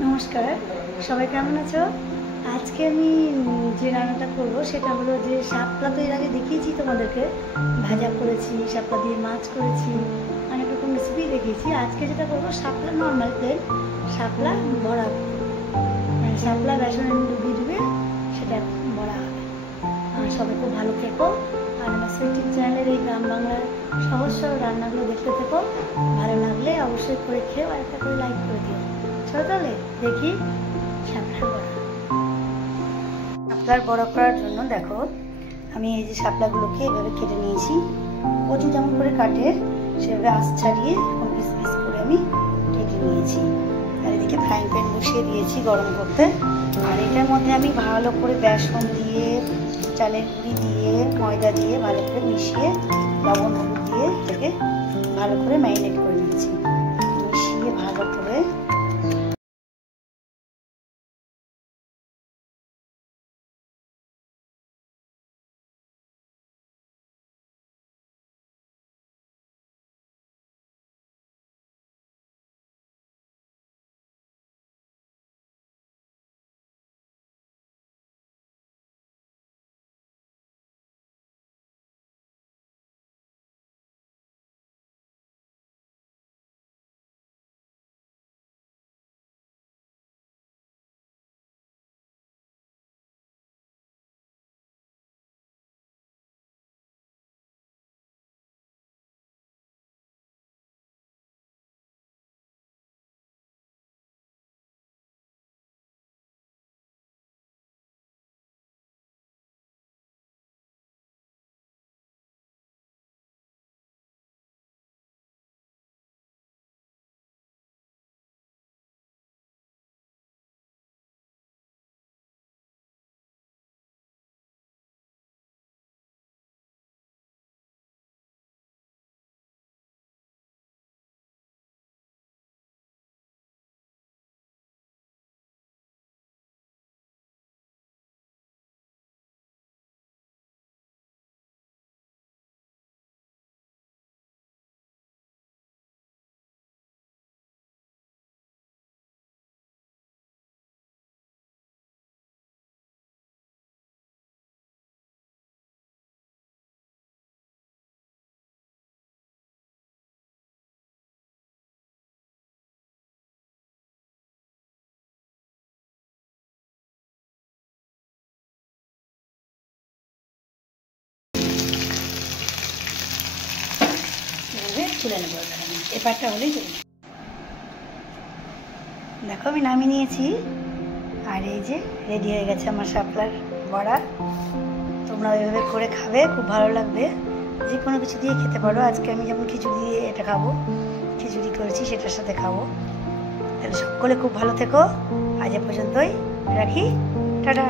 নমস্কার, সবাই কেমন আছো? আজকে আমি যে রান্নাটা করবো সেটা হলো যে শাপলা। তো এর আগে দেখিয়েছি তোমাদেরকে, ভাজা করেছি, শাপলা দিয়ে মাছ করেছি, অনেক রকম রেসিপি দেখিয়েছি। আজকে যেটা করবো শাপলা নর্মাল প্লেন শাপলা বড়া, মানে শাপলা বেসনে ডুবিয়ে ডুবিয়ে সেটা বড়া হবে। আর সবাই খুব ভালো থেকো, আর আমার সুইটির চ্যানেলের এই গ্রাম বাংলার সহজ সহজ রান্নাগুলো দেখতে থেকো। ভালো লাগলে অবশ্যই করে খেও আর একটা করে লাইক করে দিও। চলো তাহলে দেখি শাপলার বড়া। শাপলার বড়া করার জন্য দেখো, আমি এই যে শাপলাগুলোকে এভাবে কেটে নিয়েছি। কচু যেমন করে কাটে সেভাবে আঁশ ছাড়িয়ে পিস পিস করে আমি কেটে নিয়েছি। আর এদিকে ফ্রাইং প্যান বসিয়ে দিয়েছি গরম করতে। আর এটার মধ্যে আমি ভালো করে বেসন দিয়ে, চালের গুঁড়ি দিয়ে, ময়দা দিয়ে ভালো করে মিশিয়ে, লবণ হলুদ দিয়ে এটাকে ভালো করে ম্যারিনেট করে নিচ্ছি। মিশিয়ে ভালো করে তুলে নেবো। এপারটা হলেই তুলে নেব। দেখো আমি নামিয়ে নিয়েছি। আর এই যে রেডি হয়ে গেছে আমার শাপলার বড়া। তোমরা ওইভাবে করে খাবে, খুব ভালো লাগবে। যে কোনো কিছু দিয়ে খেতে পারো। আজকে আমি যেমন খিচুড়ি দিয়ে এটা খাবো, খিচুড়ি করেছি সেটার সাথে খাবো। তাহলে সকলে খুব ভালো থেকো। আজ এ পর্যন্তই রাখি, টাটা।